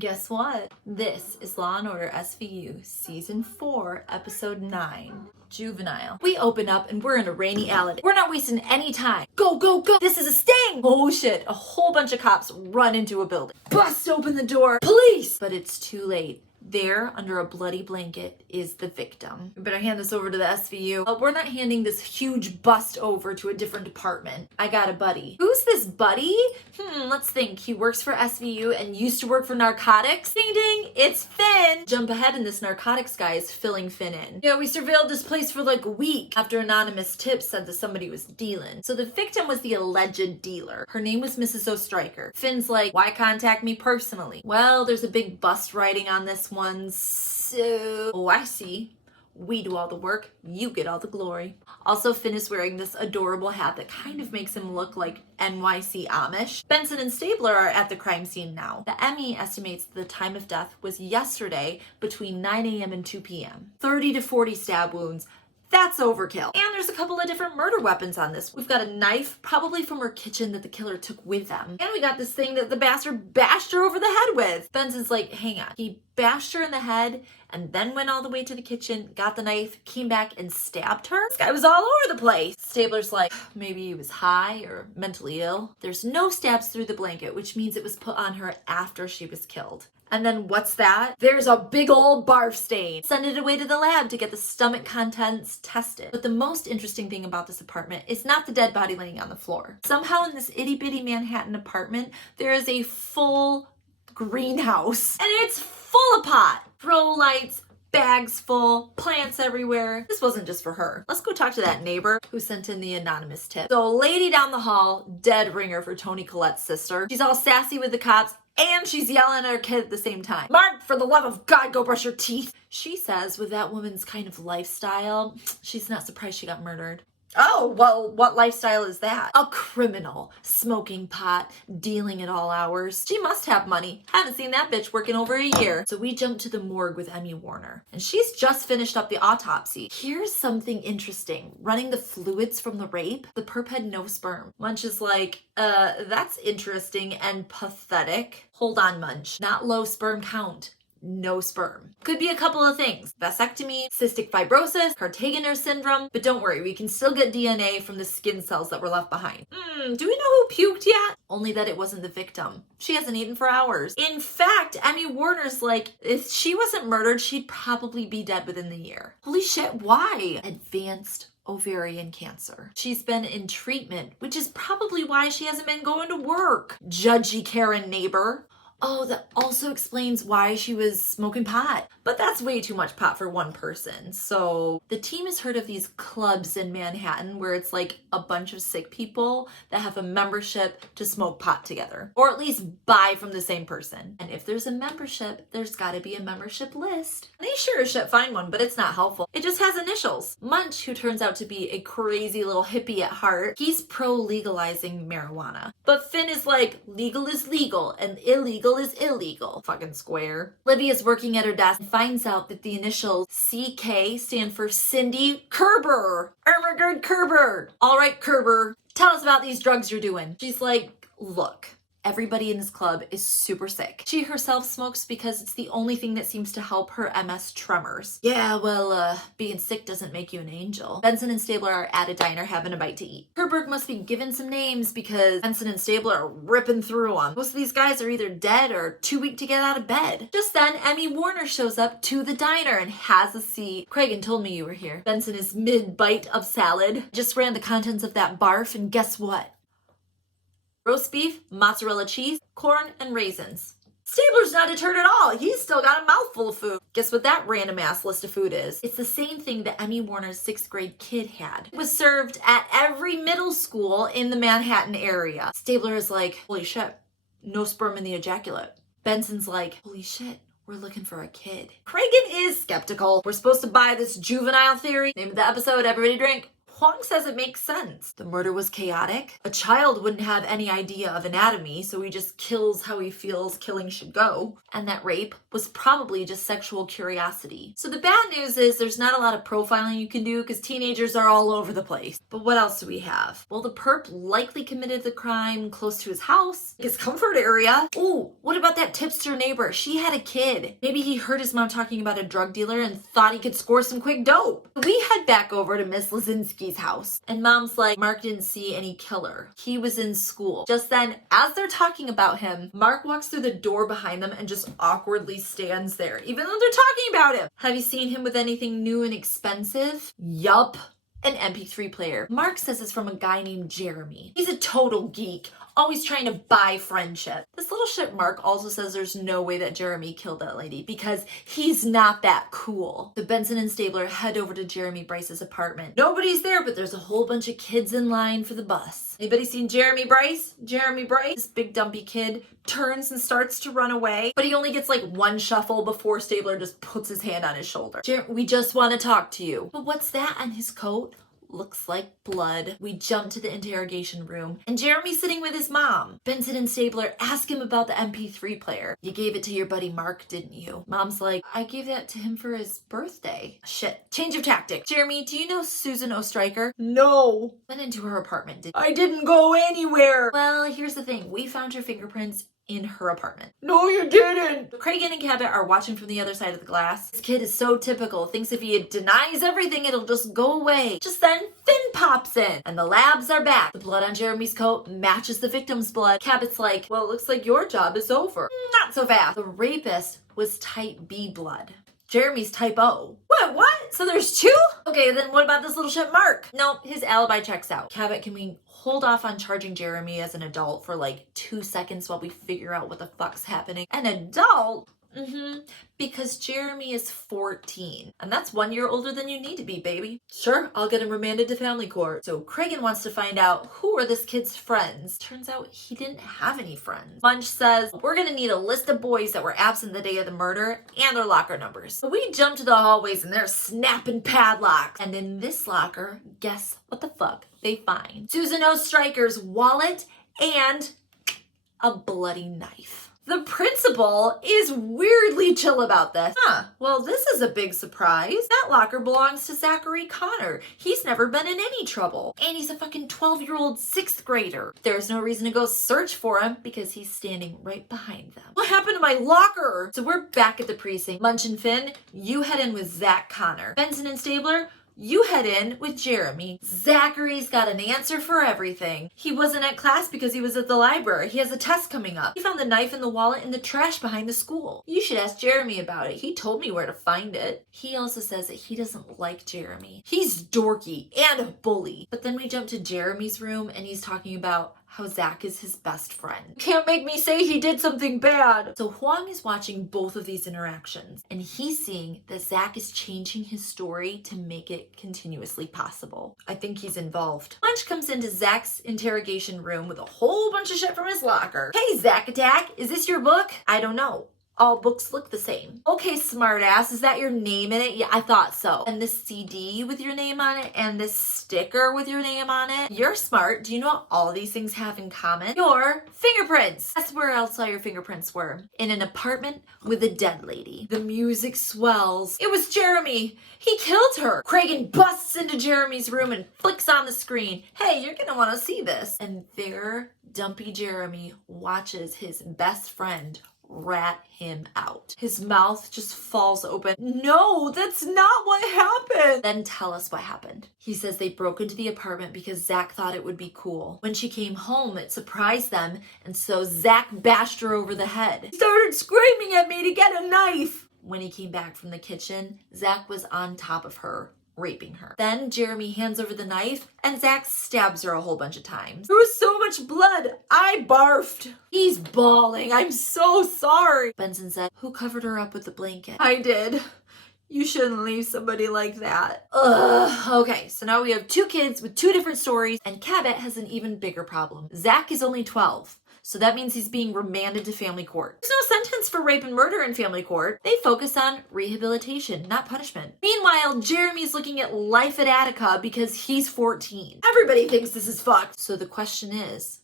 Guess what? This is Law & Order SVU Season 4, Episode 9, Juvenile. We open up and we're in a rainy alley. We're not wasting any time. Go, go, go! This is a sting! Oh shit, a whole bunch of cops run into a building. Bust open the door. Police! But it's too late. There, under a bloody blanket, is the victim. We better hand this over to the SVU. We're not handing this huge bust over to a different department. I got a buddy. Who's this buddy? Let's think. He works for SVU and used to work for narcotics. Ding ding, it's Finn! Jump ahead and this narcotics guy is filling Finn in. Yeah, we surveilled this place for like a week after anonymous tips said that somebody was dealing. So the victim was the alleged dealer. Her name was Mrs. O'Striker. Finn's like, why contact me personally? Well, there's a big bust writing on this one, so... Oh, I see. We do all the work, you get all the glory. Also, Finn is wearing this adorable hat that kind of makes him look like NYC Amish. Benson and Stabler are at the crime scene now. The ME estimates the time of death was yesterday between 9 a.m. and 2 p.m. 30 to 40 stab wounds. That's overkill. And there's a couple of different murder weapons on this. We've got a knife, probably from her kitchen that the killer took with them. And we got this thing that the bastard bashed her over the head with. Benson's like, hang on. He bashed her in the head and then went all the way to the kitchen, got the knife, came back and stabbed her. This guy was all over the place. Stabler's like, maybe he was high or mentally ill. There's no stabs through the blanket, which means it was put on her after she was killed. And then what's that? There's a big old barf stain. Send it away to the lab to get the stomach contents tested. But the most interesting thing about this apartment is not the dead body laying on the floor. Somehow in this itty bitty Manhattan apartment, there is a full greenhouse. And it's full of pot. Grow lights, bags full, plants everywhere. This wasn't just for her. Let's go talk to that neighbor who sent in the anonymous tip. So a lady down the hall, dead ringer for Tony Collette's sister. She's all sassy with the cops. And she's yelling at her kid at the same time. Mark, for the love of God, go brush your teeth. She says with that woman's kind of lifestyle, she's not surprised she got murdered. Oh, well, what lifestyle is that? A criminal, smoking pot, dealing at all hours. She must have money. Haven't seen that bitch work in over a year. So we jump to the morgue with Emmy Warner. And she's just finished up the autopsy. Here's something interesting. Running the fluids from the rape, the perp had no sperm. Munch is like, that's interesting and pathetic. Hold on, Munch. Not low sperm count. No sperm. Could be a couple of things. Vasectomy, cystic fibrosis, Cartagener syndrome, but don't worry, we can still get DNA from the skin cells that were left behind. Do we know who puked yet? Only that it wasn't the victim. She hasn't eaten for hours. In fact, Emmy Warner's like, if she wasn't murdered, she'd probably be dead within the year. Holy shit, why? Advanced ovarian cancer. She's been in treatment, which is probably why she hasn't been going to work. Judgy Karen neighbor. Oh, that also explains why she was smoking pot. But that's way too much pot for one person. So the team has heard of these clubs in Manhattan where it's like a bunch of sick people that have a membership to smoke pot together. Or at least buy from the same person. And if there's a membership, there's gotta be a membership list. And they sure as shit find one, but it's not helpful. It just has initials. Munch, who turns out to be a crazy little hippie at heart, he's pro-legalizing marijuana. But Finn is like, legal is legal and illegal is illegal. Fucking square. Libby's working at her desk and finds out that the initials CK stand for Cindy Kerber. Ermagerd Kerber. All right, Kerber, tell us about these drugs you're doing. She's like, look. Everybody in this club is super sick. She herself smokes because it's the only thing that seems to help her MS tremors. Yeah, well, being sick doesn't make you an angel. Benson and Stabler are at a diner having a bite to eat. Herberg must be given some names because Benson and Stabler are ripping through them. Most of these guys are either dead or too weak to get out of bed. Just then, Emmy Warner shows up to the diner and has a seat. Cragen told me you were here. Benson is mid-bite of salad. Just ran the contents of that barf and guess what? Roast beef, mozzarella cheese, corn, and raisins. Stabler's not deterred at all. He's still got a mouthful of food. Guess what that random ass list of food is? It's the same thing that Emmy Warner's 6th grade kid had. It was served at every middle school in the Manhattan area. Stabler is like, holy shit, no sperm in the ejaculate. Benson's like, holy shit, we're looking for a kid. Cragen is skeptical. We're supposed to buy this juvenile theory. Name of the episode, everybody drink. Huang says it makes sense. The murder was chaotic. A child wouldn't have any idea of anatomy, so he just kills how he feels killing should go. And that rape was probably just sexual curiosity. So the bad news is there's not a lot of profiling you can do because teenagers are all over the place. But what else do we have? Well, the perp likely committed the crime close to his house, his comfort area. Ooh, what about that tipster neighbor? She had a kid. Maybe he heard his mom talking about a drug dealer and thought he could score some quick dope. We head back over to Miss Lazinski's house, and Mom's like, Mark didn't see any killer. He was in school. Just then, as they're talking about him, Mark walks through the door behind them and just awkwardly stands there, even though they're talking about him. Have you seen him with anything new and expensive? Yup. An MP3 player. Mark says it's from a guy named Jeremy. He's a total geek, always trying to buy friendship. This little shit Mark also says there's no way that Jeremy killed that lady because he's not that cool. So Benson and Stabler head over to Jeremy Bryce's apartment. Nobody's there, but there's a whole bunch of kids in line for the bus. Anybody seen Jeremy Bryce? Jeremy Bryce? This big dumpy kid turns and starts to run away, but he only gets like one shuffle before Stabler just puts his hand on his shoulder. We just want to talk to you. But what's that on his coat? Looks like blood. We jump to the interrogation room, and Jeremy's sitting with his mom. Benson and Stabler ask him about the MP3 player. You gave it to your buddy Mark, didn't you? Mom's like, I gave that to him for his birthday. Shit. Change of tactic. Jeremy, do you know Susan O'Striker? No. Went into her apartment, did you? I didn't go anywhere. Well, here's the thing. We found your fingerprints in her apartment. No, you didn't! Craig and Cabot are watching from the other side of the glass. This kid is so typical, thinks if he denies everything, it'll just go away. Just then, Finn pops in, and the labs are back. The blood on Jeremy's coat matches the victim's blood. Cabot's like, well, it looks like your job is over. Not so fast. The rapist was type B blood. Jeremy's type O. What? So there's two? Okay, then what about this little shit Mark? Nope, his alibi checks out. Cabot, can we hold off on charging Jeremy as an adult for like 2 seconds while we figure out what the fuck's happening? An adult? Because Jeremy is 14, and that's 1 year older than you need to be, baby. Sure, I'll get him remanded to family court. So Cragen wants to find out who are this kid's friends. Turns out he didn't have any friends. Munch says, we're gonna need a list of boys that were absent the day of the murder and their locker numbers. So we jump to the hallways and they're snapping padlocks. And in this locker, guess what the fuck they find? Susan O'Striker's wallet and a bloody knife. The principal is weirdly chill about this. Well, this is a big surprise. That locker belongs to Zachary Connor. He's never been in any trouble. And he's a fucking 12-year-old 6th grader. There's no reason to go search for him because he's standing right behind them. What happened to my locker? So we're back at the precinct. Munch and Finn, you head in with Zach Connor. Benson and Stabler, you head in with Jeremy. Zachary's got an answer for everything. He wasn't at class because he was at the library. He has a test coming up. He found the knife in the wallet in the trash behind the school. You should ask Jeremy about it. He told me where to find it. He also says that he doesn't like Jeremy. He's dorky and a bully. But then we jump to Jeremy's room and he's talking about how Zach is his best friend. Can't make me say he did something bad. So Huang is watching both of these interactions and he's seeing that Zach is changing his story to make it continuously possible. I think he's involved. Munch comes into Zach's interrogation room with a whole bunch of shit from his locker. Hey, Zach Attack, is this your book? I don't know. All books look the same. Okay, smartass, is that your name in it? Yeah, I thought so. And this CD with your name on it and this sticker with your name on it? You're smart. Do you know what all these things have in common? Your fingerprints. That's where else all your fingerprints were. In an apartment with a dead lady. The music swells. It was Jeremy. He killed her. Cragen busts into Jeremy's room and flicks on the screen. Hey, you're gonna wanna see this. And there, dumpy Jeremy watches his best friend rat him out. His mouth just falls open. No, that's not what happened. Then tell us what happened. He says they broke into the apartment because Zach thought it would be cool. When she came home, it surprised them, and so Zach bashed her over the head. He started screaming at me to get a knife. When he came back from the kitchen, Zach was on top of her, raping her. Then Jeremy hands over the knife and Zach stabs her a whole bunch of times. There was so much blood. I barfed. He's bawling. I'm so sorry. Benson said, who covered her up with the blanket? I did. You shouldn't leave somebody like that. Ugh. Okay, so now we have two kids with two different stories and Cabot has an even bigger problem. Zach is only 12. so that means he's being remanded to family court. There's no sentence for rape and murder in family court. They focus on rehabilitation, not punishment. Meanwhile, Jeremy's looking at life at Attica because he's 14. Everybody thinks this is fucked. So the question is,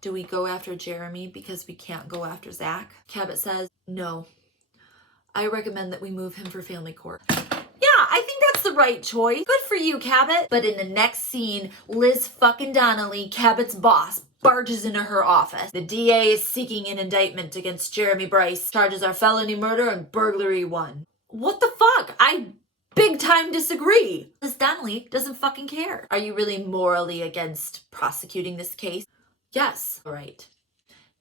do we go after Jeremy because we can't go after Zach? Cabot says, no. I recommend that we move him for family court. I think that's the right choice. Good for you, Cabot. But in the next scene, Liz fucking Donnelly, Cabot's boss, barges into her office. The DA is seeking an indictment against Jeremy Bryce. Charges are felony murder and burglary 1. What the fuck? I big time disagree. Liz Donnelly doesn't fucking care. Are you really morally against prosecuting this case? Yes. All right.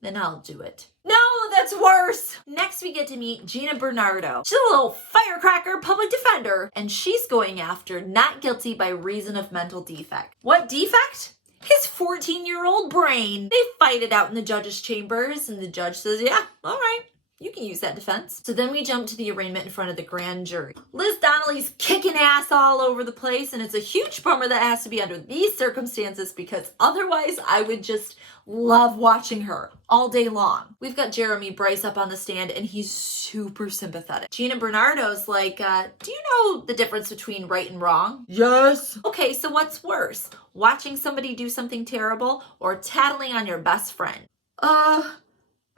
Then I'll do it. No, that's worse. Next, we get to meet Gina Bernardo. She's a little firecracker public defender, and she's going after not guilty by reason of mental defect. What defect? His 14-year-old brain. They fight it out in the judge's chambers, and the judge says, yeah, all right. You can use that defense. So then we jump to the arraignment in front of the grand jury. Liz Donnelly's kicking ass all over the place, and it's a huge bummer that it has to be under these circumstances because otherwise I would just love watching her all day long. We've got Jeremy Bryce up on the stand, and he's super sympathetic. Gina Bernardo's like, do you know the difference between right and wrong? Yes. Okay, so what's worse? Watching somebody do something terrible or tattling on your best friend?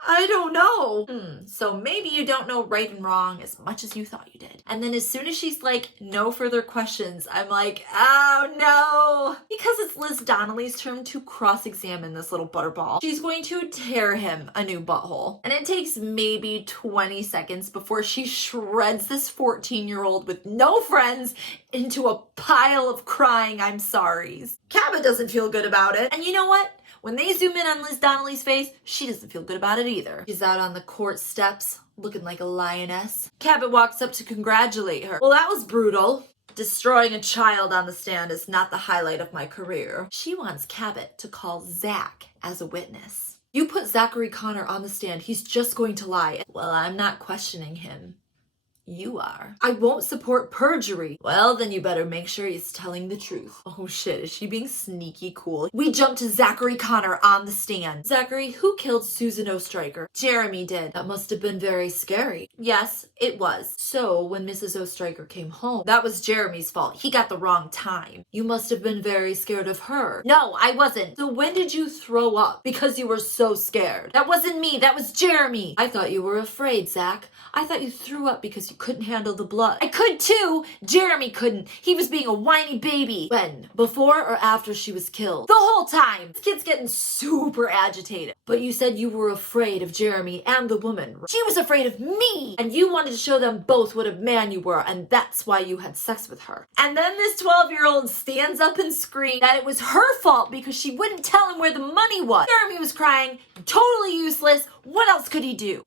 I don't know. So maybe you don't know right and wrong as much as you thought you did. And then as soon as she's like, no further questions, I'm like, oh no. Because it's Liz Donnelly's turn to cross-examine this little butterball. She's going to tear him a new butthole. And it takes maybe 20 seconds before she shreds this 14-year-old with no friends into a pile of crying I'm sorries. Cabot doesn't feel good about it. And you know what? When they zoom in on Liz Donnelly's face, she doesn't feel good about it either. She's out on the court steps, looking like a lioness. Cabot walks up to congratulate her. Well, that was brutal. Destroying a child on the stand is not the highlight of my career. She wants Cabot to call Zach as a witness. You put Zachary Connor on the stand, he's just going to lie. Well, I'm not questioning him. You are. I won't support perjury. Well, then you better make sure he's telling the truth. Oh shit, is she being sneaky cool? We jump to Zachary Connor on the stand. Zachary, who killed Susan Oestreicher? Jeremy did. That must have been very scary. Yes, it was. So when Mrs. Oestreicher came home, that was Jeremy's fault. He got the wrong time. You must have been very scared of her. No, I wasn't. So when did you throw up? Because you were so scared. That wasn't me. That was Jeremy. I thought you were afraid, Zach. I thought you threw up because you couldn't handle the blood. I could too. Jeremy couldn't. He was being a whiny baby. When? Before or after she was killed? The whole time. This kid's getting super agitated. But you said you were afraid of Jeremy and the woman. She was afraid of me. And you wanted to show them both what a man you were, and that's why you had sex with her. And then this 12-year-old stands up and screams that it was her fault because she wouldn't tell him where the money was. Jeremy was crying, totally useless. What else could he do?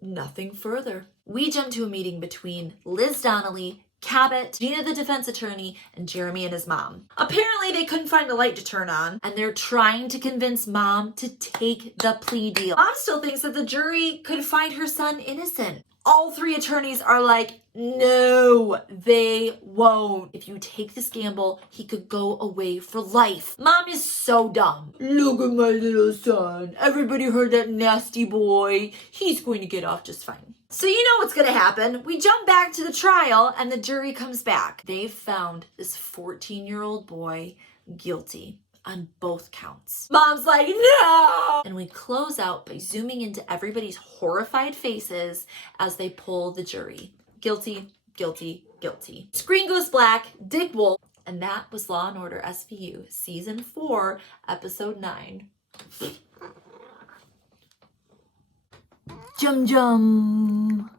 Nothing further. We jump to a meeting between Liz Donnelly, Cabot, Gina the defense attorney, and Jeremy and his mom. Apparently they couldn't find a light to turn on, and they're trying to convince mom to take the plea deal. Mom still thinks that the jury could find her son innocent. All three attorneys are like, no, they won't. If you take this gamble, he could go away for life. Mom is so dumb. Look at my little son. Everybody heard that nasty boy. He's going to get off just fine. So you know what's going to happen. We jump back to the trial and the jury comes back. They've found this 14-year-old boy guilty on both counts. Mom's like, no! And we close out by zooming into everybody's horrified faces as they poll the jury. Guilty, guilty, guilty. Screen goes black, Dick Wolf, and that was Law & Order SVU Season 4, Episode 9. Jum jum.